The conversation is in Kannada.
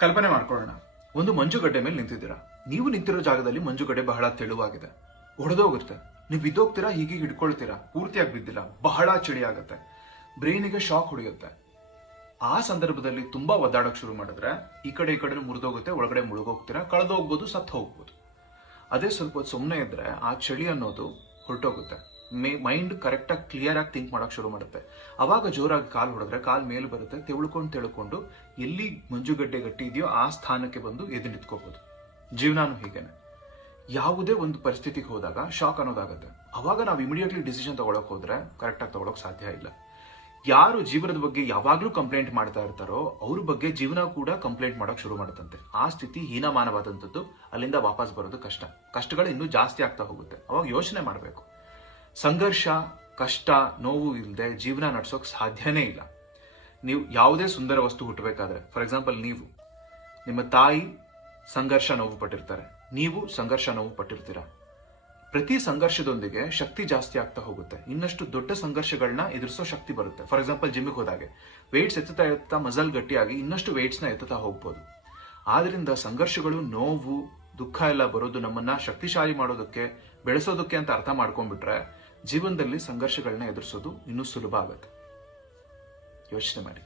ಕಲ್ಪನೆ ಮಾಡ್ಕೊಳ್ಳೋಣ, ಒಂದು ಮಂಜುಗಡ್ಡೆ ಮೇಲೆ ನಿಂತಿದ್ದೀರಾ. ನೀವು ನಿಂತಿರೋ ಜಾಗದಲ್ಲಿ ಮಂಜುಗಡ್ಡೆ ಬಹಳ ತೆಳುವಾಗಿದೆ, ಒಡೆದೋಗುತ್ತೆ. ನೀವು ಬಿದ್ದೋಗ್ತೀರಾ, ಹೀಗೆ ಹಿಡ್ಕೊಳ್ತೀರಾ, ಪೂರ್ತಿಯಾಗಿ ಬಿದ್ದಿಲ್ಲ, ಬಹಳ ಚಳಿ ಆಗುತ್ತೆ, ಬ್ರೈನಿಗೆ ಶಾಕ್ ಹೊಡೆಯುತ್ತೆ. ಆ ಸಂದರ್ಭದಲ್ಲಿ ತುಂಬಾ ಒದ್ದಾಡಕ್ ಶುರು ಮಾಡಿದ್ರೆ ಈ ಕಡೆ ಮುರಿದೋಗುತ್ತೆ, ಒಳಗಡೆ ಮುಳುಗೋಗ್ತೀರಾ, ಕಳೆದೋಗ್ಬೋದು, ಸತ್ತು ಹೋಗ್ಬೋದು. ಅದೇ ಸ್ವಲ್ಪ ಹೊತ್ತು ಸುಮ್ಮನೆ ಇದ್ರೆ ಆ ಚಳಿ ಅನ್ನೋದು ಹೊರಟೋಗುತ್ತೆ. ಮೈಂಡ್ ಕರೆಕ್ಟಾಗಿ ಕ್ಲಿಯರ್ ಆಗಿ ಥಿಂಕ್ ಮಾಡಕ್ ಶುರು ಮಾಡುತ್ತೆ. ಅವಾಗ ಜೋರಾಗಿ ಕಾಲು ಹೊಡೆದ್ರೆ ಕಾಲ್ ಮೇಲೆ ಬರುತ್ತೆ, ತೆಳ್ಕೊಂಡು ಎಲ್ಲಿ ಮಂಜುಗಡ್ಡೆ ಗಟ್ಟಿ ಇದೆಯೋ ಆ ಸ್ಥಾನಕ್ಕೆ ಬಂದು ಎದ್ದು ನಿಂತ್ಕೋಬಹುದು. ಜೀವನಾನು ಹೀಗೇನೆ. ಯಾವುದೇ ಒಂದು ಪರಿಸ್ಥಿತಿಗೆ ಹೋದಾಗ ಶಾಕ್ ಅನ್ನೋದಾಗತ್ತೆ. ಅವಾಗ ನಾವು ಇಮಿಡಿಯೇಟ್ಲಿ ಡಿಸಿಷನ್ ತಗೊಳಕ್ ಹೋದ್ರೆ ಕರೆಕ್ಟಾಗಿ ತಗೊಳಕ್ ಸಾಧ್ಯ ಇಲ್ಲ. ಯಾರು ಜೀವನದ ಬಗ್ಗೆ ಯಾವಾಗ್ಲೂ ಕಂಪ್ಲೇಂಟ್ ಮಾಡ್ತಾ ಇರ್ತಾರೋ ಅವ್ರ ಬಗ್ಗೆ ಜೀವನ ಕೂಡ ಕಂಪ್ಲೇಂಟ್ ಮಾಡಕ್ ಶುರು ಮಾಡುತ್ತಂತೆ. ಆ ಸ್ಥಿತಿ ಹೀನಮಾನವಾದಂಥದ್ದು. ಅಲ್ಲಿಂದ ವಾಪಸ್ ಬರೋದು ಕಷ್ಟ. ಕಷ್ಟಗಳು ಇನ್ನೂ ಜಾಸ್ತಿ ಆಗ್ತಾ ಹೋಗುತ್ತೆ. ಅವಾಗ ಯೋಚನೆ ಮಾಡಬೇಕು. ಸಂಘರ್ಷ, ಕಷ್ಟ, ನೋವು ಇಲ್ಲದೆ ಜೀವನ ನಡೆಸೋಕ್ ಸಾಧ್ಯನೇ ಇಲ್ಲ. ನೀವು ಯಾವುದೇ ಸುಂದರ ವಸ್ತು ಹುಟ್ಟಬೇಕಾದ್ರೆ, ಫಾರ್ ಎಕ್ಸಾಂಪಲ್ ನಿಮ್ಮ ತಾಯಿ ಸಂಘರ್ಷ ನೋವು ಪಟ್ಟಿರ್ತಾರೆ, ನೀವು ಸಂಘರ್ಷ ನೋವು ಪಟ್ಟಿರ್ತೀರಾ. ಪ್ರತಿ ಸಂಘರ್ಷದೊಂದಿಗೆ ಶಕ್ತಿ ಜಾಸ್ತಿ ಆಗ್ತಾ ಹೋಗುತ್ತೆ. ಇನ್ನಷ್ಟು ದೊಡ್ಡ ಸಂಘರ್ಷಗಳನ್ನ ಎದುರಿಸೋ ಶಕ್ತಿ ಬರುತ್ತೆ. ಫಾರ್ ಎಕ್ಸಾಂಪಲ್ ಜಿಮ್ಗೆ ಹೋದಾಗೆ ವೆಯ್ಟ್ಸ್ ಎತ್ತುತ್ತಾ ಮಸಲ್ ಗಟ್ಟಿಯಾಗಿ ಇನ್ನಷ್ಟು ವೆಯ್ಟ್ಸ್ನ ಎತ್ತುತ್ತಾ ಹೋಗ್ಬೋದು. ಆದ್ರಿಂದ ಸಂಘರ್ಷಗಳು, ನೋವು, ದುಃಖ ಎಲ್ಲ ಬರೋದು ನಮ್ಮನ್ನ ಶಕ್ತಿಶಾಲಿ ಮಾಡೋದಕ್ಕೆ, ಬೆಳೆಸೋದಕ್ಕೆ ಅಂತ ಅರ್ಥ ಮಾಡ್ಕೊಂಡ್ಬಿಟ್ರೆ ಜೀವನದಲ್ಲಿ ಸಂಘರ್ಷಗಳನ್ನ ಎದುರಿಸೋದು ಇನ್ನೂ ಸುಲಭ ಆಗುತ್ತೆ. ಯೋಚನೆ ಮಾಡಿ.